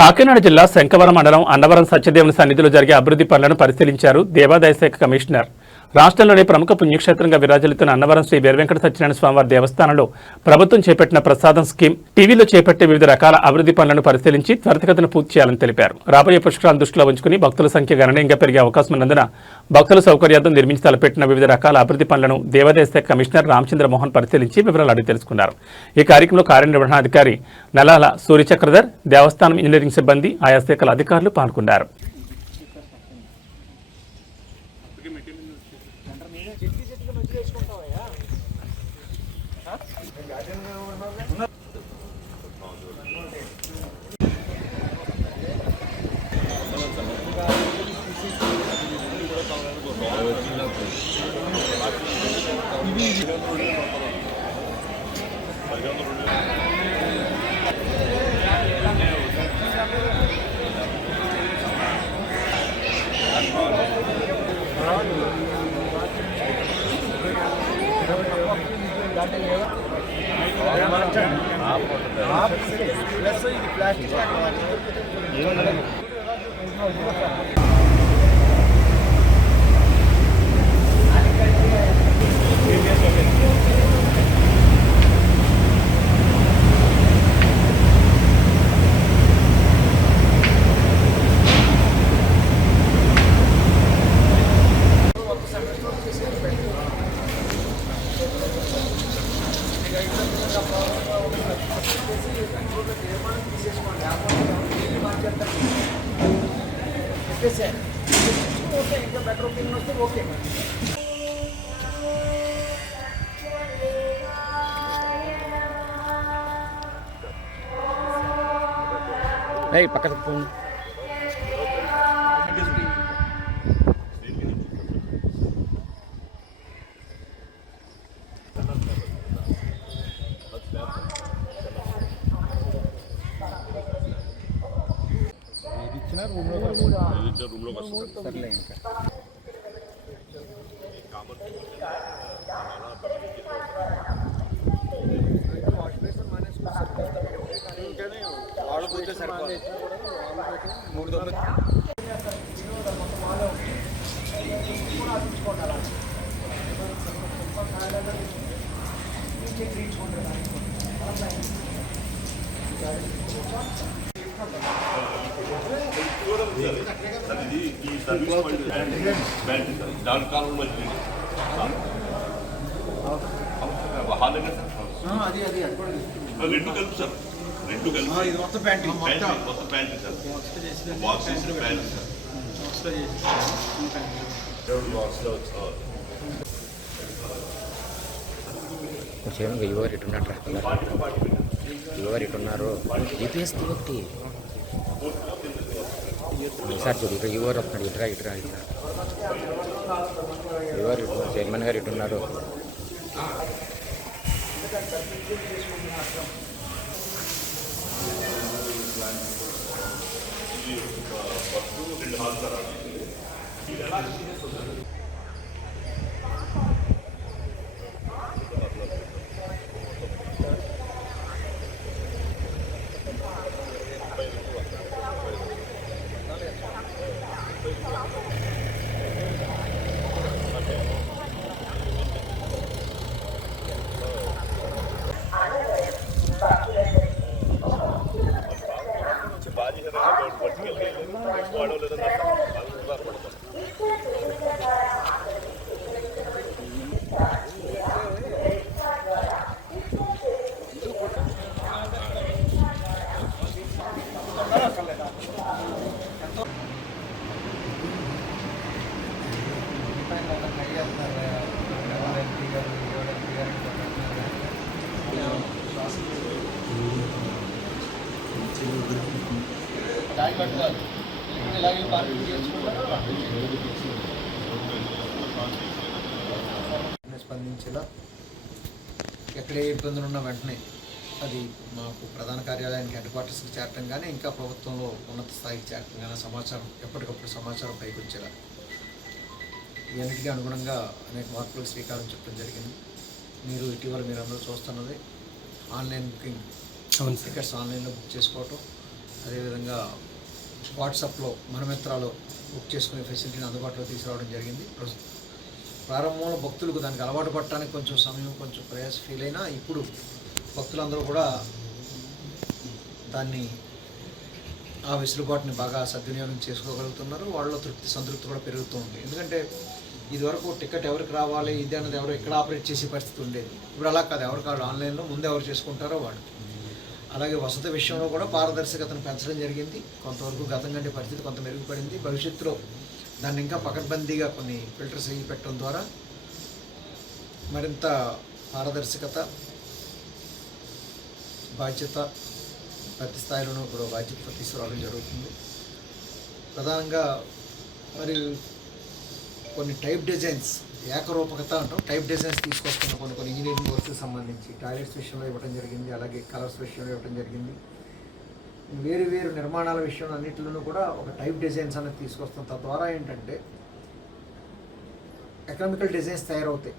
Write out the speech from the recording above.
కాకినాడ జిల్లా శంఖవరం మండలం అన్నవరం సత్యదేవుని సన్నిధిలో జరిగే అభివృద్ధి పనులను పరిశీలించారు దేవాదాయ శాఖ కమిషనర్. రాష్ట్రంలోనే ప్రముఖ పుణ్యక్షేత్రంగా విరాజిల్లుతున్న అన్నవరం శ్రీ వీరవెంకట సత్యనారాయణ స్వామివారి దేవస్థానంలో ప్రభుత్వం చేపట్టిన ప్రసాదం స్కీమ్, టీవీలో చేపట్టే వివిధ రకాల అభివృద్ధి పనులను పరిశీలించి త్వరితగతిన పూర్తి చేయాలని తెలిపారు. రాబోయే పుష్కరాలను దృష్టిలో ఉంచుకుని భక్తుల సంఖ్య గణనీయంగా పెరిగే అవకాశం ఉన్నందున భక్తుల సౌకర్యార్థం నిర్మించి తలపెట్టిన వివిధ రకాల అభివృద్ధి పనులను దేవాదాయ శాఖ కమిషనర్ రామచంద్ర మోహన్ పరిశీలించి వివరాలు అడిగి తెలుసుకున్నారు. ఈ కార్యక్రమంలో కార్యనిర్వహణాధికారి నలాల సూర్యచక్రధర్, దేవస్థానం ఇంజనీరింగ్ సిబ్బంది, ఆయా శాఖల అధికారులు పాల్గొన్నారు. పక్కన రూమ్లోకి వస్తుంది. దాని కాలం రెండు కలిపి సార్, రెండు కలిపి మొత్తం ప్యాంట్రీ సార్, బాక్స్ చేసిన ప్యాంట్రీ సార్. ఇవ్వరు ఇటున్నారు జిపిఎస్ ఒకటి సార్ చూడు ఇక్కడ ఇవ్వరు వస్తున్నాడు. ఇటురా ఇవ్వరు చైర్మన్ గారు ఇటున్నారు. స్పందించేలా ఎక్కడే ఇబ్బందులు ఉన్న వెంటనే అది మాకు ప్రధాన కార్యాలయానికి హెడ్ క్వార్టర్స్కి చేరటం కానీ ఇంకా ప్రభుత్వంలో ఉన్నత స్థాయికి చేరటం కానీ సమాచారం ఎప్పటికప్పుడు సమాచారం పైకి వచ్చేలా ఇవన్నిటికీ అనుగుణంగా అనేక మార్పులకు శ్రీకారం చుట్టడం జరిగింది. మీరు ఇటీవల మీరు అందరూ చూస్తున్నది ఆన్లైన్ బుకింగ్, టికెట్స్ ఆన్లైన్లో బుక్ చేసుకోవటం, అదేవిధంగా వాట్సాప్లో మనమిత్రాలో బుక్ చేసుకునే ఫెసిలిటీని అందుబాటులో తీసుకురావడం జరిగింది. ప్రారంభంలో భక్తులకు దానికి అలవాటు పడటానికి కొంచెం సమయం, కొంచెం ప్రయాస ఫీల్ అయినా ఇప్పుడు భక్తులందరూ కూడా దాన్ని ఆ వెసులుబాటుని బాగా సద్వినియోగం చేసుకోగలుగుతున్నారు. వాళ్ళలో సంతృప్తి కూడా పెరుగుతూ ఉంది. ఎందుకంటే ఇదివరకు టికెట్ ఎవరికి రావాలి ఇది అన్నది ఎవరు ఎక్కడ ఆపరేట్ చేసే పరిస్థితి ఉండేది. ఇప్పుడు అలా కాదు, ఎవరు కాదు ఆన్లైన్లో ముందు ఎవరు చేసుకుంటారో వాళ్ళు. అలాగే వసతి విషయంలో కూడా పారదర్శకతను పెంచడం జరిగింది. కొంతవరకు గతం కంటే పరిస్థితి కొంత మెరుగుపడింది. భవిష్యత్తులో దాన్ని ఇంకా పకడ్బందీగా కొన్ని ఫిల్టర్స్ అయ్యి పెట్టడం ద్వారా మరింత పారదర్శకత, బాధ్యత ప్రతి స్థాయిలోనూ కూడా బాధ్యత తీసుకురావడం జరుగుతుంది. ప్రధానంగా మరి కొన్ని టైప్ డిజైన్స్, ఏకరూపకత అంటాం, టైప్ డిజైన్స్ తీసుకొస్తున్న కొన్ని ఇంజనీరింగ్ వర్క్స్కి సంబంధించి టాయిలెట్స్ విషయంలో ఇవ్వడం జరిగింది. అలాగే కలర్స్ విషయంలో ఇవ్వడం జరిగింది. వేరు నిర్మాణాల విషయంలో అన్నింటిలోనూ కూడా ఒక టైప్ డిజైన్స్ అనేది తీసుకొస్తాం. తద్వారా ఏంటంటే ఎకనామికల్ డిజైన్స్ తయారవుతాయి.